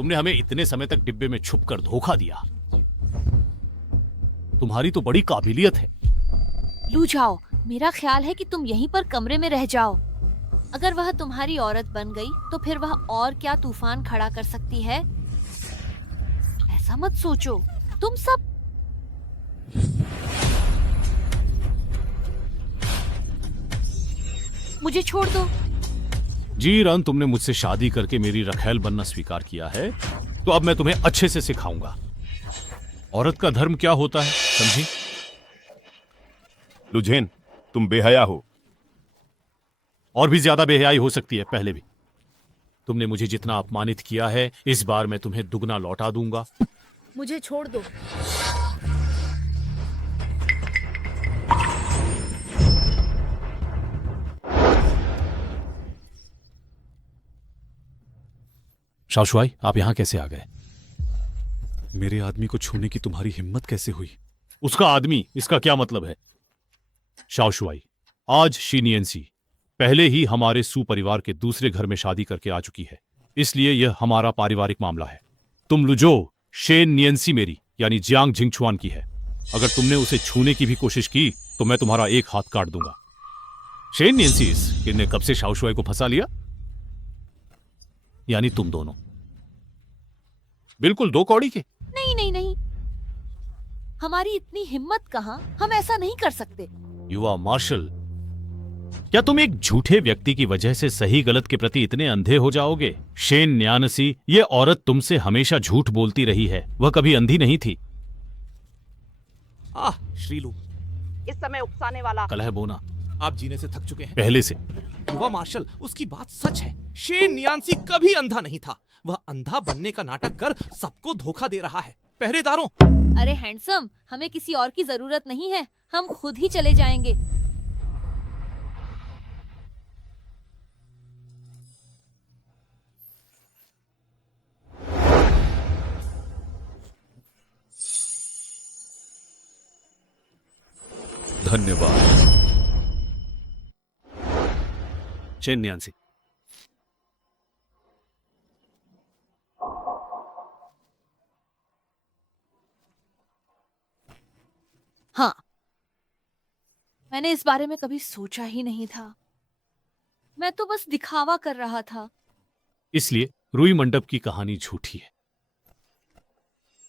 तुमने हमें इतने समय तक डिब्बे में छुप कर धोखा दिया। तुम्हारी तो बड़ी काबिलियत है। लू जाओ, मेरा ख्याल है कि तुम यहीं पर कमरे में रह जाओ। अगर वह तुम्हारी औरत बन गई तो फिर वह और क्या तूफान खड़ा कर सकती है। ऐसा मत सोचो। तुम सब मुझे छोड़ दो। जी रन, तुमने मुझसे शादी करके मेरी रखैल बनना स्वीकार किया है, तो अब मैं तुम्हें अच्छे से सिखाऊंगा औरत का धर्म क्या होता है, समझी? लुझेन, तुम बेहया हो। और भी ज्यादा बेहयाई हो सकती है। पहले भी तुमने मुझे जितना अपमानित किया है, इस बार मैं तुम्हें दुगना लौटा दूंगा। मुझे छोड़ दो। शाओशुआई, आप यहां कैसे आ गए? मेरे आदमी को छूने की तुम्हारी हिम्मत कैसे हुई? उसका आदमी, इसका क्या मतलब है? शाओशुआई, आज शीनियंसी पहले ही हमारे सुपरिवार के दूसरे घर में शादी करके आ चुकी है, इसलिए यह हमारा पारिवारिक मामला है। तुम लुजो शेन नियंसी मेरी यानी जियांग झिंगछुआन की है। अगर तुमने उसे छूने की भी कोशिश की तो मैं तुम्हारा एक हाथ काट दूंगा। शेन नियंसी ने कब से शाओशुआई को फंसा लिया? यानी तुम दोनों बिल्कुल दो कौड़ी के। नहीं नहीं नहीं, हमारी इतनी हिम्मत कहां, हम ऐसा नहीं कर सकते। युवा मार्शल, क्या तुम एक झूठे व्यक्ति की वजह से सही गलत के प्रति इतने अंधे हो जाओगे? शेन न्यानसी, ये औरत तुमसे हमेशा झूठ बोलती रही है, वह कभी अंधी नहीं थी। श्रीलू, इस समय उकसाने वाला कलह बोना आप जीने से थक चुके हैं। पहले से। युवा मार्शल, उसकी बात सच है। शेन नियांसी कभी अंधा नहीं था। वह अंधा बनने का नाटक कर सबको धोखा दे रहा है। पहरेदारों, अरे हैंडसम, हमें किसी और की जरूरत नहीं है, हम खुद ही चले जाएंगे। धन्यवाद शेन न्यानसी। हाँ, मैंने इस बारे में कभी सोचा ही नहीं था। मैं तो बस दिखावा कर रहा था। इसलिए रुई मंडप की कहानी झूठी है।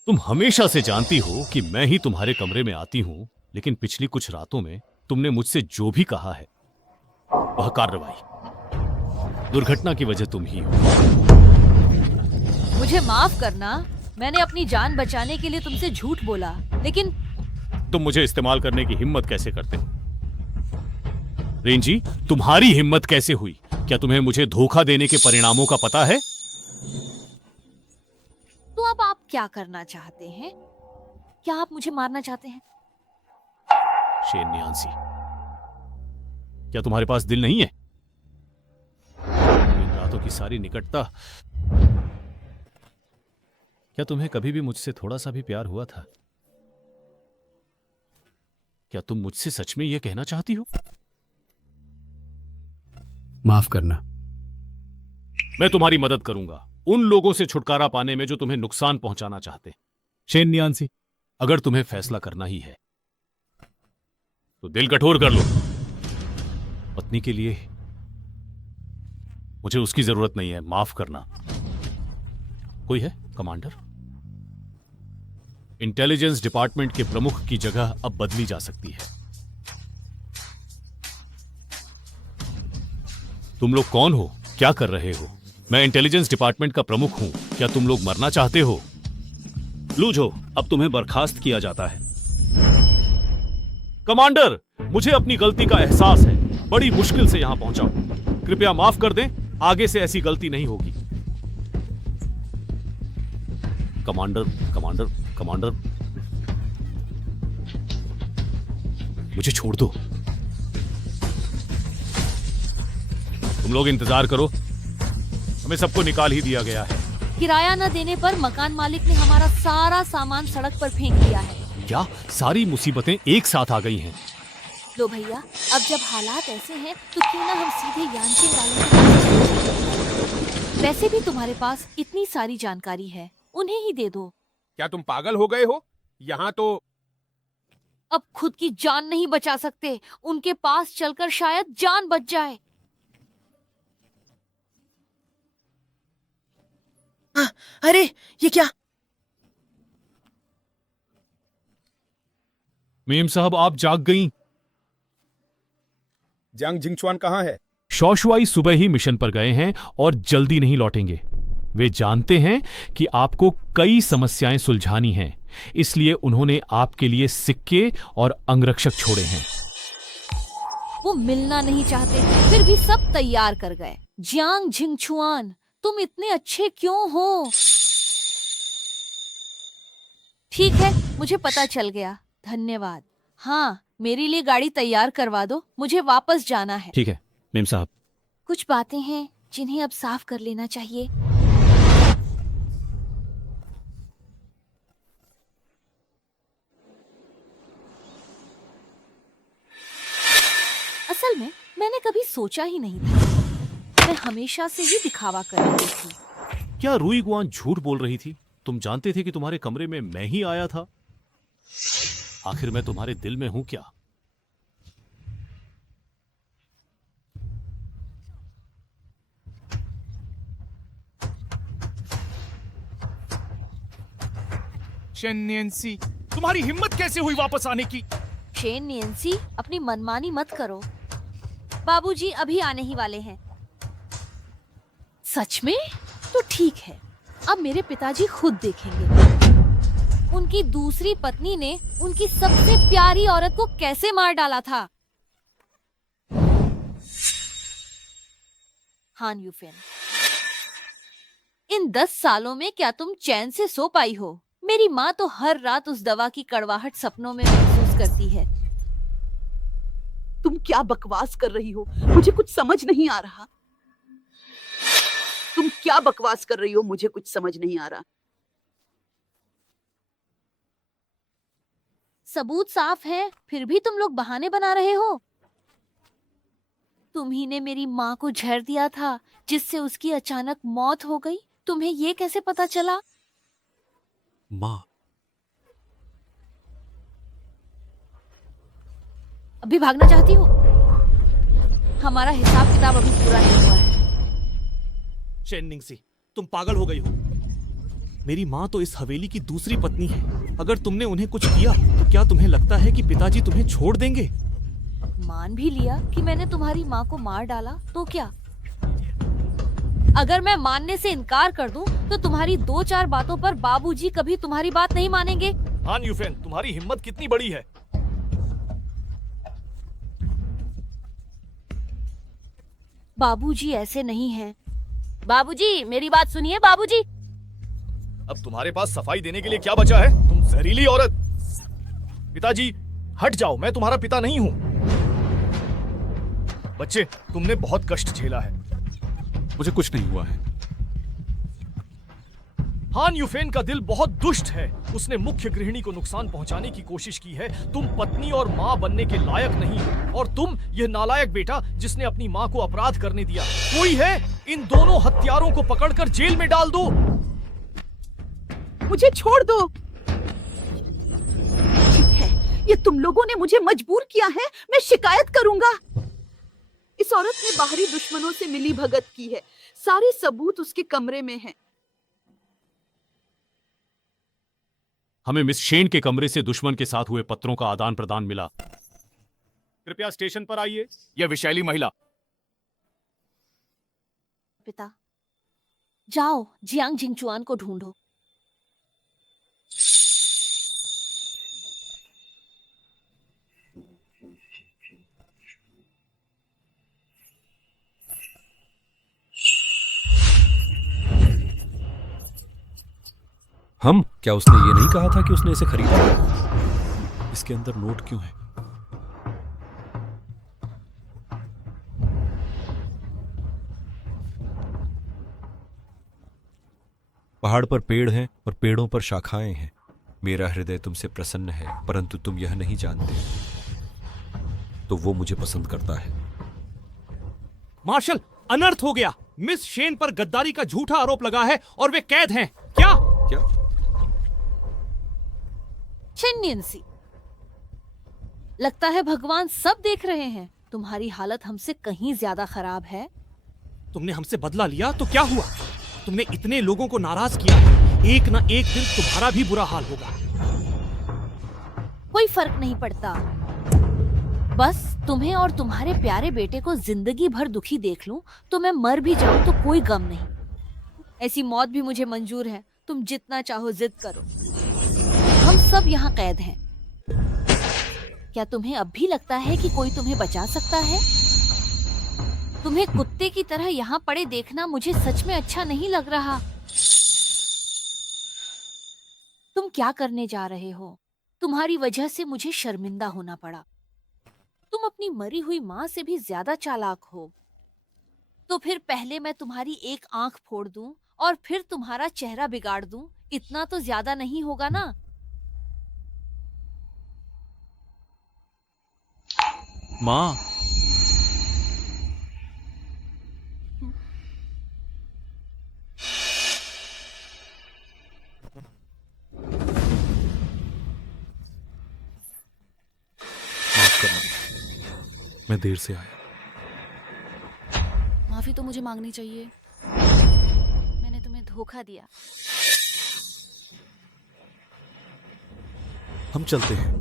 तुम हमेशा से जानती हो कि मैं ही तुम्हारे कमरे में आती हूं, लेकिन पिछली कुछ रातों में तुमने मुझसे जो भी कहा है वह कार्रवाई, दुर्घटना की वजह तुम ही हो। मुझे माफ करना, मैंने अपनी जान बचाने के लिए तुमसे झूठ बोला, लेकिन तुम मुझे इस्तेमाल करने की हिम्मत कैसे करते हो? रेंजी, तुम्हारी हिम्मत कैसे हुई? क्या तुम्हें मुझे धोखा देने के परिणामों का पता है? तो अब आप क्या करना चाहते हैं? क्या आप मुझे मारना चाहते हैं? शेन न्यानसी, क्या तुम्हारे पास दिल नहीं है? इन रातों की सारी निकटता, क्या तुम्हें कभी भी मुझसे थोड़ा सा भी प्यार हुआ था? क्या तुम मुझसे सच में यह कहना चाहती हो? माफ करना। मैं तुम्हारी मदद करूंगा उन लोगों से छुटकारा पाने में जो तुम्हें नुकसान पहुंचाना चाहते हैं। शेन न्यानसी, अगर तुम्हें फैसला करना ही है तो दिल कठोर कर लो। पत्नी के लिए मुझे उसकी जरूरत नहीं है, माफ करना। कोई है कमांडर? इंटेलिजेंस डिपार्टमेंट के प्रमुख की जगह अब बदली जा सकती है। तुम लोग कौन हो? क्या कर रहे हो? मैं इंटेलिजेंस डिपार्टमेंट का प्रमुख हूं। क्या तुम लोग मरना चाहते हो? लूझो, अब तुम्हें बर्खास्त किया जाता है। कमांडर, मुझे अपनी गलती का एहसास है। बड़ी मुश्किल से यहां पहुंचा हूं। कृपया माफ कर दें, आगे से ऐसी गलती नहीं होगी। कमांडर, कमांडर, कमांडर, मुझे छोड़ दो। तुम लोग इंतजार करो, हमें सबको निकाल ही दिया गया है। किराया न देने पर मकान मालिक ने हमारा सारा सामान सड़क पर फेंक दिया है। क्या सारी मुसीबतें एक साथ आ गई हैं? लो भैया, अब जब हालात ऐसे हैं तो क्यों ना हम सीधे यानचिंग वालों के पास चले जाएं। वैसे भी तुम्हारे पास इतनी सारी जानकारी है, उन्हें ही दे दो। क्या तुम पागल हो गए हो? यहाँ तो अब खुद की जान नहीं बचा सकते, उनके पास चलकर शायद जान बच जाए। अरे ये क्या? मेम साहब, आप जाग गईं। जियांग जिंगचुआन कहाँ है? शौशुआई सुबह ही मिशन पर गए हैं और जल्दी नहीं लौटेंगे। वे जानते हैं कि आपको कई समस्याएं सुलझानी हैं, इसलिए उन्होंने आपके लिए सिक्के और अंगरक्षक छोड़े हैं। वो मिलना नहीं चाहते, फिर भी सब तैयार कर गए। जियांग जिंगचुआन, तुम इतने अच्छे क्यों हो? ठीक है, मुझे पता चल गया, धन्यवाद। हाँ, मेरे लिए गाड़ी तैयार करवा दो, मुझे वापस जाना है। ठीक है मेम साहब। कुछ बातें हैं जिन्हें अब साफ कर लेना चाहिए। असल में मैंने कभी सोचा ही नहीं था, मैं हमेशा से ही दिखावा कर रही थी। क्या रूई गुआन झूठ बोल रही थी? तुम जानते थे कि तुम्हारे कमरे में मैं ही आया था? आखिर मैं तुम्हारे दिल में हूं क्या? शेन्येंसी, तुम्हारी हिम्मत कैसे हुई वापस आने की? शेन नियंसी, अपनी मनमानी मत करो। बाबूजी अभी आने ही वाले हैं। सच में? तो ठीक है, अब मेरे पिताजी खुद देखेंगे उनकी दूसरी पत्नी ने उनकी सबसे प्यारी औरत को कैसे मार डाला था। हान यूफेन, इन 10 सालों में क्या तुम चैन से सो पाई हो? मेरी माँ तो हर रात उस दवा की कड़वाहट सपनों में महसूस करती है। तुम क्या बकवास कर रही हो? मुझे कुछ समझ नहीं आ रहा। तुम क्या बकवास कर रही हो? मुझे कुछ समझ नहीं आ रहा। सबूत साफ है, फिर भी तुम लोग बहाने बना रहे हो। तुम्ही ने मेरी माँ को जहर दिया था, जिससे उसकी अचानक मौत हो गई। तुम्हें ये कैसे पता चला? माँ, अभी भागना चाहती हो? हमारा हिसाब किताब अभी पूरा नहीं हुआ है। शेन्निंगसी, तुम पागल हो गई हो। मेरी माँ तो इस हवेली की दूसरी पत्नी है। अगर तुमने उन्हें कुछ किया तो क्या तुम्हें लगता है कि पिताजी तुम्हें छोड़ देंगे? मान भी लिया कि मैंने तुम्हारी माँ को मार डाला तो क्या? अगर मैं मानने से इनकार कर दूं, तो तुम्हारी 2-4 बातों पर बाबूजी कभी तुम्हारी बात नहीं मानेंगे। हान यूफेन, तुम्हारी हिम्मत कितनी बड़ी है? बाबूजी ऐसे नहीं हैं। बाबूजी, मेरी बात सुनिए बाबूजी। अब तुम्हारे पास सफाई देने के लिए क्या बचा है? तुम जहरीली औरत! पिताजी, हट जाओ, मैं तुम्हारा पिता नहीं हूं। बच्चे, तुमने बहुत कष्ट झेला है। मुझे कुछ नहीं हुआ है। हान यूफेन का दिल बहुत दुष्ट है। उसने मुख्य गृहिणी को नुकसान पहुंचाने की कोशिश की है। तुम पत्नी और माँ बनने के लायक नहीं हो, और तुम यह नालायक बेटा जिसने अपनी माँ को अपराध करने दिया। कोई है? इन दोनों हत्यारों को पकड़कर जेल में डाल दो। मुझे छोड़ दो। ठीक है, ये तुम लोगों ने मुझे मजबूर किया है। मैं शिकायत करूंगा। इस औरत ने बाहरी दुश्मनों से मिली भगत की है। सारे सबूत उसके कमरे में हैं। हमें मिस शेन के कमरे से दुश्मन के साथ हुए पत्रों का आदान प्रदान मिला। कृपया स्टेशन पर आइए। यह विषैली महिला। पिता, जाओ जियांग जिंगचुआन को ढूंढो। हम क्या? उसने ये नहीं कहा था कि उसने इसे खरीदा है? इसके अंदर नोट क्यों है? पहाड़ पर पेड़ हैं और पेड़ों पर शाखाएं हैं। मेरा हृदय तुमसे प्रसन्न है, परंतु तुम यह नहीं जानते। तो वो मुझे पसंद करता है। मार्शल, अनर्थ हो गया। मिस शेन पर गद्दारी का झूठा आरोप लगा है और वे कैद हैं। क्या? क्या? नियांसी, लगता है भगवान सब देख रहे हैं। तुम्हारी हालत हमसे कहीं ज्यादा खराब है। तुमने हमसे बदला लिया तो क्या हुआ? तुमने इतने लोगों को नाराज किया है, एक ना एक दिन तुम्हारा भी बुरा हाल होगा। कोई फर्क नहीं पड़ता, बस तुम्हें और तुम्हारे प्यारे बेटे को जिंदगी भर दुखी देख लूं तो मैं मर भी जाऊं तो कोई गम नहीं। ऐसी मौत भी मुझे मंजूर है। तुम जितना चाहो जिद करो। हम सब यहाँ कैद हैं। क्या तुम्हें अब भी लगता है कि कोई तुम्हें बचा सकता है? तुम्हें कुत्ते की तरह यहाँ पड़े देखना मुझे सच में अच्छा नहीं लग रहा। तुम क्या करने जा रहे हो? तुम्हारी वजह से मुझे शर्मिंदा होना पड़ा। तुम अपनी मरी हुई माँ से भी ज्यादा चालाक हो। तो फिर पहले मैं तुम्हारी एक आंख फोड़ दूं और फिर तुम्हारा चेहरा बिगाड़ दूं, इतना तो ज्यादा नहीं होगा ना? माँ, माफ करना, मैं देर से आया। माफी तो मुझे मांगनी चाहिए। मैंने तुम्हें धोखा दिया। हम चलते हैं।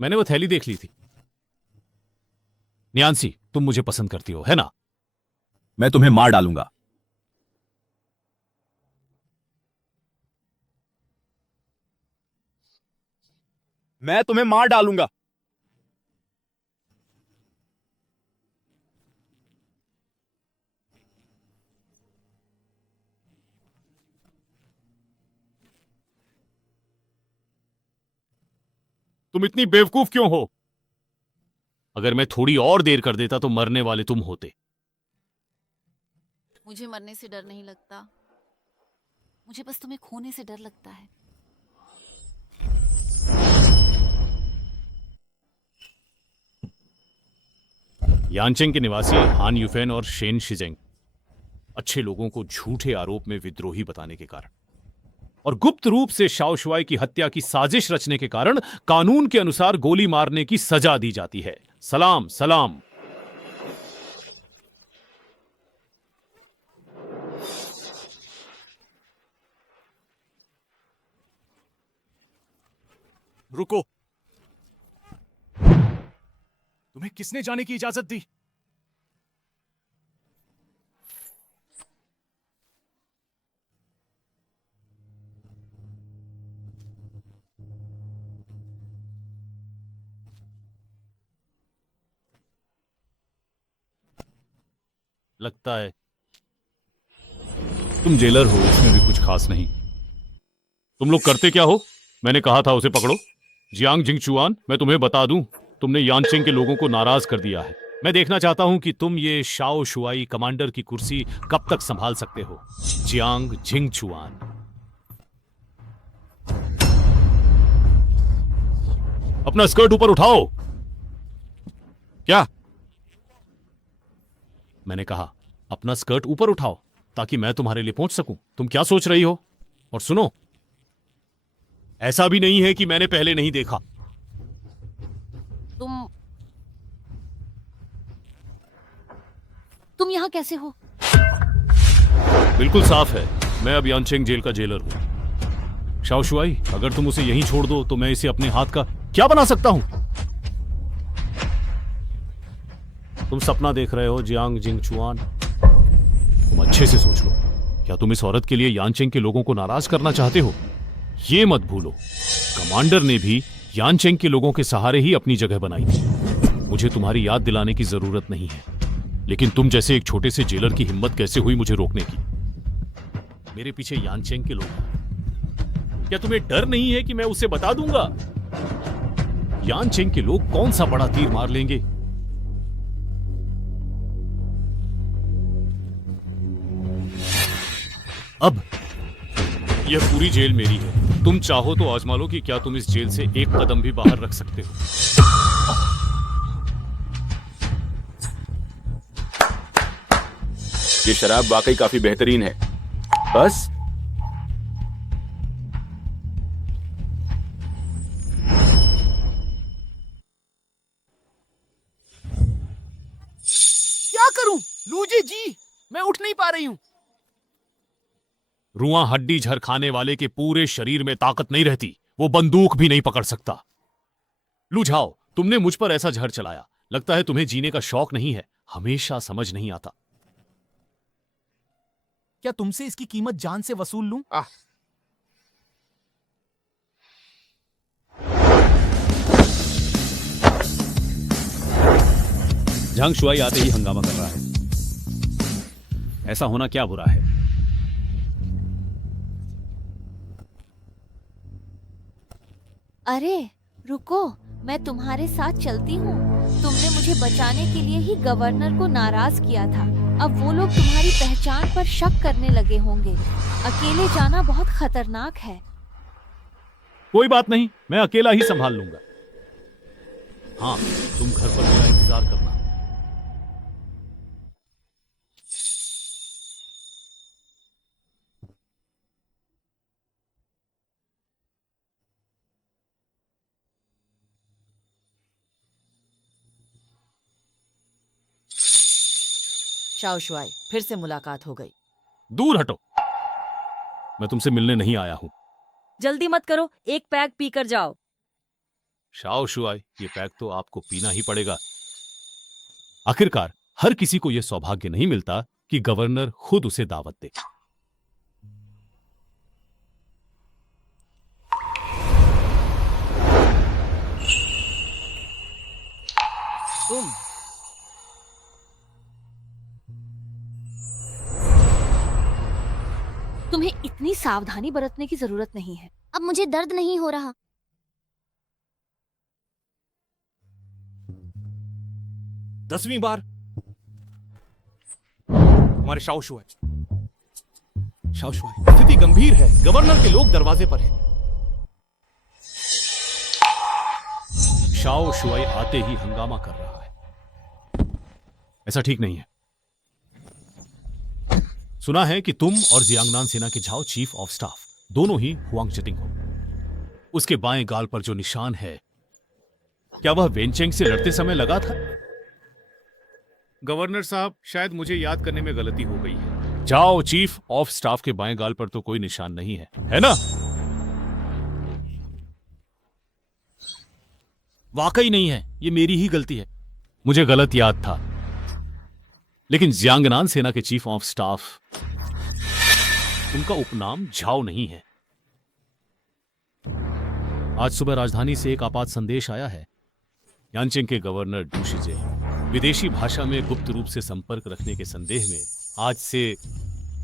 मैंने वो थैली देख ली थी। नियांसी, तुम मुझे पसंद करती हो, है ना? मैं तुम्हें मार डालूंगा। मैं तुम्हें मार डालूंगा। तुम इतनी बेवकूफ क्यों हो? अगर मैं थोड़ी और देर कर देता तो मरने वाले तुम होते। मुझे मरने से डर नहीं लगता, मुझे बस तुम्हें खोने से डर लगता है। यानचेंग के निवासी हान यूफेन और शेन शिजेंग अच्छे लोगों को झूठे आरोप में विद्रोही बताने के कारण और गुप्त रूप से शाओ शुआई की हत्या की साजिश रचने के कारण कानून के अनुसार गोली मारने की सजा दी जाती है। सलाम सलाम। रुको, तुम्हें किसने जाने की इजाजत दी? लगता है तुम जेलर हो, इसमें भी कुछ खास नहीं। तुम लोग करते क्या हो? मैंने कहा था उसे पकड़ो। जियांग जिंगचुआन, मैं तुम्हें बता दूं, तुमने यानचेंग के लोगों को नाराज कर दिया है। मैं देखना चाहता हूं कि तुम ये शाओ शुआई कमांडर की कुर्सी कब तक संभाल सकते हो। जियांग जिंगचुआन। अपना स्कर्ट ऊपर उठाओ। क्या? मैंने कहा अपना स्कर्ट ऊपर उठाओ ताकि मैं तुम्हारे लिए पहुंच सकूं। तुम क्या सोच रही हो? और सुनो, ऐसा भी नहीं है कि मैंने पहले नहीं देखा। तुम यहाँ कैसे हो? बिल्कुल साफ है, मैं अब यानचेंग जेल का जेलर हूं। शाओ शुआई, अगर तुम उसे यहीं छोड़ दो तो मैं इसे अपने हाथ का क्या बना सकता हूं? तुम सपना देख रहे हो जियांग जिंगचुआन। तुम अच्छे से सोच लो, क्या तुम इस औरत के लिए यानचेंग के लोगों को नाराज करना चाहते हो? ये मत भूलो, कमांडर ने भी यानचेंग के लोगों के सहारे ही अपनी जगह बनाई थी। मुझे तुम्हारी याद दिलाने की जरूरत नहीं है, लेकिन तुम जैसे एक छोटे से जेलर की हिम्मत कैसे हुई मुझे रोकने की? मेरे पीछे यानचेंग के लोग हैं। क्या तुम्हें डर नहीं है कि मैं उसे बता दूंगा? यानचेंग के लोग कौन सा बड़ा तीर मार लेंगे? अब यह पूरी जेल मेरी है। तुम चाहो तो आजमा लो कि क्या तुम इस जेल से एक कदम भी बाहर रख सकते हो। ये शराब वाकई काफी बेहतरीन है। बस क्या करूं? लूजी जी, मैं उठ नहीं पा रही हूं। रुआं हड्डी झर खाने वाले के पूरे शरीर में ताकत नहीं रहती, वो बंदूक भी नहीं पकड़ सकता। लुझाओ, तुमने मुझ पर ऐसा जहर चलाया, लगता है तुम्हें जीने का शौक नहीं है। हमेशा समझ नहीं आता। क्या तुमसे इसकी कीमत जान से वसूल लूं? झांग शुआई आते ही हंगामा कर रहा है। ऐसा होना क्या बुरा है? अरे रुको, मैं तुम्हारे साथ चलती हूँ। तुमने मुझे बचाने के लिए ही गवर्नर को नाराज किया था। अब वो लोग तुम्हारी पहचान पर शक करने लगे होंगे। अकेले जाना बहुत खतरनाक है। कोई बात नहीं, मैं अकेला ही संभाल लूंगा। हाँ, तुम घर पर मेरा इंतजार करना। शाओशुआई, फिर से मुलाकात हो गई। दूर हटो, मैं तुमसे मिलने नहीं आया हूं। जल्दी मत करो, एक पैक पी कर जाओ। शाओ शुआई, ये पैक तो आपको पीना ही पड़ेगा। आखिरकार हर किसी को यह सौभाग्य नहीं मिलता कि गवर्नर खुद उसे दावत दे। तुम तुम्हें इतनी सावधानी बरतने की जरूरत नहीं है। अब मुझे दर्द नहीं हो रहा। 10वीं बार हमारे शाओशुआई, स्थिति गंभीर है। गवर्नर के लोग दरवाजे पर हैं। शाओ शुआई आते ही हंगामा कर रहा है। ऐसा ठीक नहीं है। सुना है कि तुम और जियांगनान सेना के झाओ चीफ ऑफ स्टाफ दोनों ही हुआंग चिटिंग हो। उसके बाएं गाल पर जो निशान है, क्या वह वेनचेंग से लड़ते समय लगा था? गवर्नर साहब, शायद मुझे याद करने में गलती हो गई है। जाओ, चीफ ऑफ स्टाफ के बाएं गाल पर तो कोई निशान नहीं है ना? वाकई नहीं है, ये मेरी ही गलती है। मुझे गलत याद था। लेकिन जियांगनान सेना के चीफ ऑफ स्टाफ, उनका उपनाम झाओ नहीं है। आज सुबह राजधानी से एक आपात संदेश आया है। यांचेंग के गवर्नर डू शिजे विदेशी भाषा में गुप्त रूप से संपर्क रखने के संदेह में आज से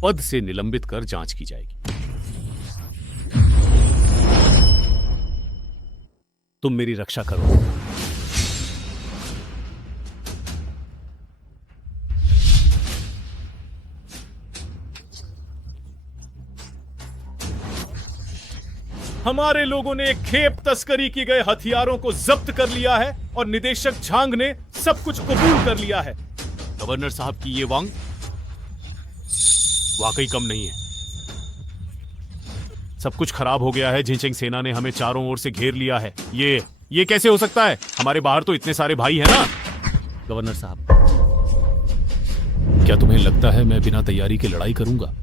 पद से निलंबित कर जांच की जाएगी। तुम मेरी रक्षा करो। हमारे लोगों ने खेप तस्करी की गए हथियारों को जब्त कर लिया है और निदेशक झांग ने सब कुछ कबूल कर लिया है। गवर्नर साहब की ये वांग वाकई कम नहीं है। सब कुछ खराब हो गया है। जिनचेंग सेना ने हमें चारों ओर से घेर लिया है। ये कैसे हो सकता है? हमारे बाहर तो इतने सारे भाई हैं ना। गवर्नर साहब, क्या तुम्हें लगता है मैं बिना तैयारी के लड़ाई करूंगा?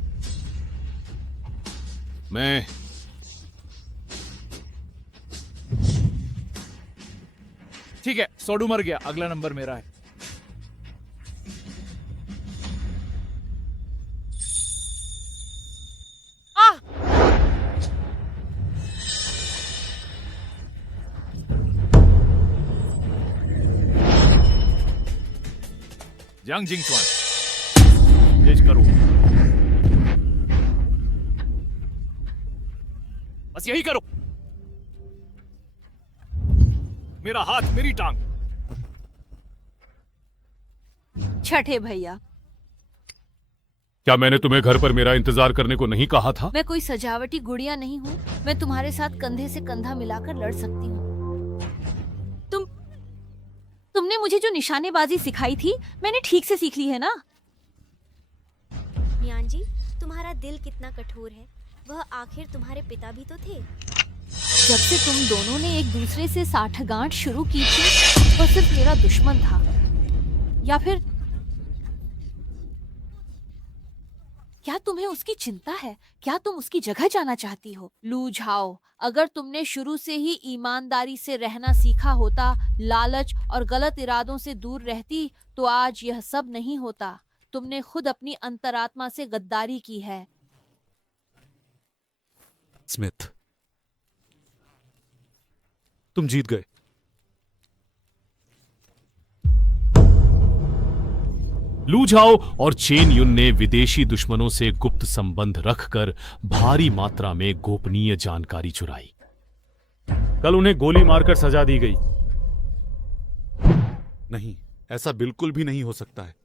मैं ठीक है, सोडू मर गया, अगला नंबर मेरा है। यांग जिंगचुआन, तेज करो। बस यही करो। मेरा हाथ, मेरी टांग। छठे भैया, क्या मैंने तुम्हें घर पर मेरा इंतजार करने को नहीं कहा था? मैं कोई सजावटी गुड़िया नहीं हूँ। मैं तुम्हारे साथ कंधे से कंधा मिलाकर लड़ सकती हूँ। तुमने मुझे जो निशानेबाजी सिखाई थी मैंने ठीक से सीख ली है ना? नियान जी, तुम्हारा दिल कितना कठोर है। वह आखिर तुम्हारे पिता भी तो थे। जब से तुम दोनों ने एक दूसरे से साठगांठ शुरू की थी वह सिर्फ मेरा दुश्मन था, या फिर क्या तुम्हें उसकी चिंता है? क्या तुम उसकी जगह जाना चाहती हो? लू झाओ, अगर तुमने शुरू से ही ईमानदारी से रहना सीखा होता, लालच और गलत इरादों से दूर रहती, तो आज यह सब नहीं होता। तुमने खुद अपनी अंतरात्मा से गद्दारी की है। स्मिथ, तुम जीत गए। लू झाओ और चेन युन ने विदेशी दुश्मनों से गुप्त संबंध रखकर भारी मात्रा में गोपनीय जानकारी चुराई। कल उन्हें गोली मारकर सजा दी गई। नहीं, ऐसा बिल्कुल भी नहीं हो सकता है।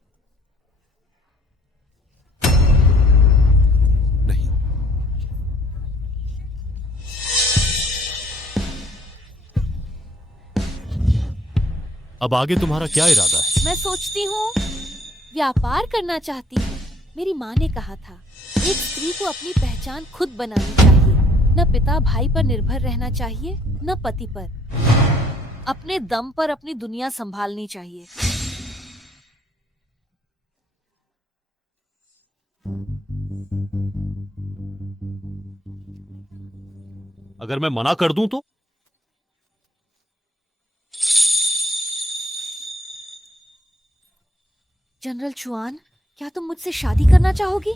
नहीं। अब आगे तुम्हारा क्या इरादा है? मैं सोचती हूँ व्यापार करना चाहती हूँ। मेरी माँ ने कहा था एक स्त्री को अपनी पहचान खुद बनानी चाहिए। न पिता भाई पर निर्भर रहना चाहिए, न पति पर। अपने दम पर अपनी दुनिया संभालनी चाहिए। अगर मैं मना कर दूं तो? जनरल चुआन, क्या तुम मुझसे शादी करना चाहोगी?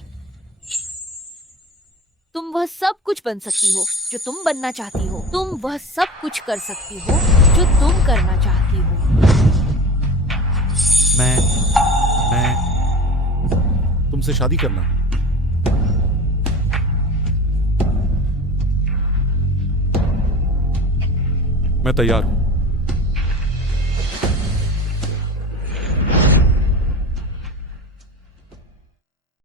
तुम वह सब कुछ बन सकती हो जो तुम बनना चाहती हो। तुम वह सब कुछ कर सकती हो जो तुम करना चाहती हो। मैं तुमसे शादी करना। मैं तैयार हूं।